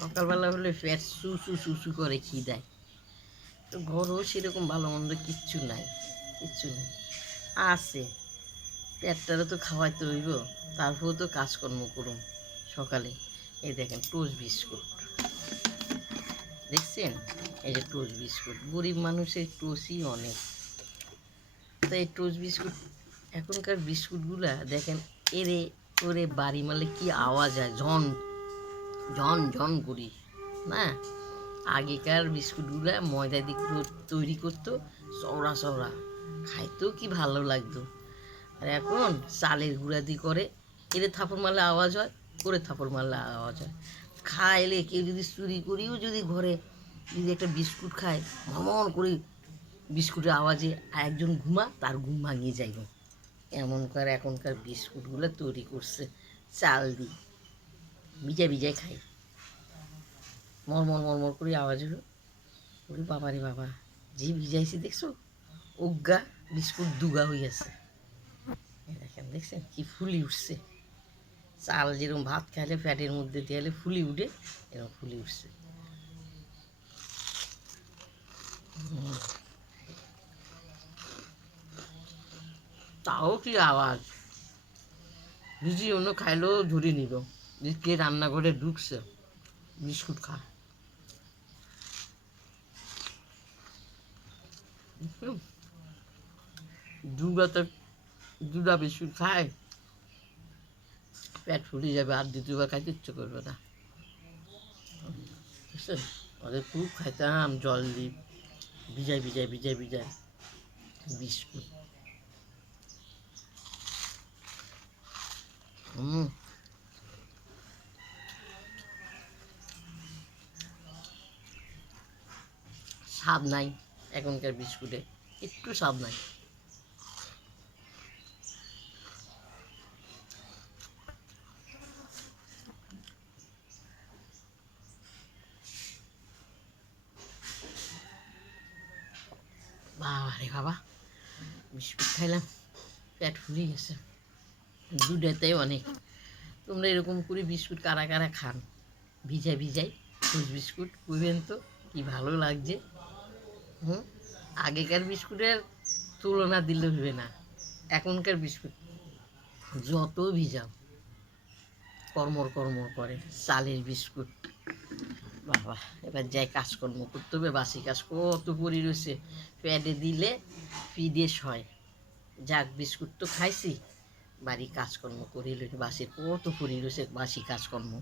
সকালবেলা হলে পেট সু সু সু সু করে খিদায়। তো ঘরও সেরকম ভালো মন্দ কিচ্ছু নাই, কিচ্ছু নেই। আছে, পেটটারও তো খাওয়াইতে হইব, তারপরেও তো কাজকর্ম করুন সকালে। এই দেখেন টোস্ট বিস্কুট দেখছেন, এই যে টোস্ট বিস্কুট, গরিব মানুষের টোস্টই অনেক। তো এই টোস্ট বিস্কুট, এখনকার বিস্কুটগুলা দেখেন, এরে ওরে বাড়ি মারলে কি আওয়াজ হয়, ঝন ঝন ঝন করি না। আগেকার বিস্কুটগুলা ময়দা দিয়ে তৈরি করতো, চওড়া চওড়া, খাইতেও কি ভালো লাগতো। আর এখন চালের গুঁড়া দিয়ে করে, এরে থাপড় মারলে আওয়াজ হয়, করে থাপড় মারলে আওয়াজ হয়। খাইলে কেউ যদি চুরি করিও যদি ঘরে যদি একটা বিস্কুট খায়, ভ্রমণ করে বিস্কুটের আওয়াজে একজন ঘুমা, তার ঘুম ভাঙিয়ে যাইব। এমনকার এখনকার বিস্কুটগুলো তৈরি করছে চাল দিয়ে, ভিজায় ভিজায় খাই, মরমর মরমর করে আওয়াজ হলো। ওরে বাবা রে বাবা, যে ভিজাইছি দেখছো, অজ্ঞা বিস্কুট দুগা হইয়াছে। দেখেন, দেখছেন কি ফুলি উঠছে, চাল যেরকম ভাত খাইলে ফ্যাটের মধ্যে দিয়ে ফুলি উঠে, এরকম ফুলি উঠছে। তাও কি আওয়াজ, ভিজি অন্য খাইলেও ধরে নিল যে কে রান্নাঘরে ঢুকছে বিস্কুট খা। দুগাতে দুটা বিস্কুট খায়, পেট ফুলে যাবে, আর দ্বিতীয়বার খাইতে ইচ্ছে করবে না, বুঝছেন। ওদের খুব খাইতাম জল দিয়ে, ভিজাই ভিজাই ভিজাই ভিজাই বিস্কুট। স্বাদ নাই এখনকার বিস্কুটে, একটু স্বাদ নাই। বাবা রে বাবা, বিস্কুট খাইলাম, পেট ফুলে গেছে, দুটাতেই অনেক। তোমরা এরকম করে বিস্কুট কারা কারা খান, ভিজাই ভিজাই ফ্রুট বিস্কুট, বুঝবেন তো কি ভালো লাগছে। আগেকার বিস্কুটের তুলনা দিলে হবে না, এখনকার বিস্কুট যত ভিজাও কর্মর কর্মর করে। চালের বিস্কুট, বাবা এবার যাই কাজকর্ম করতে হবে, বাসি কাজ কত পরি রয়েছে, প্যাডে দিলে ফিডেস হয়। যাক, বিস্কুট তো খাইছি, বাড়ি কাজকর্ম করি, বাসি কত পরি রয়েছে, বাসি কাজকর্ম।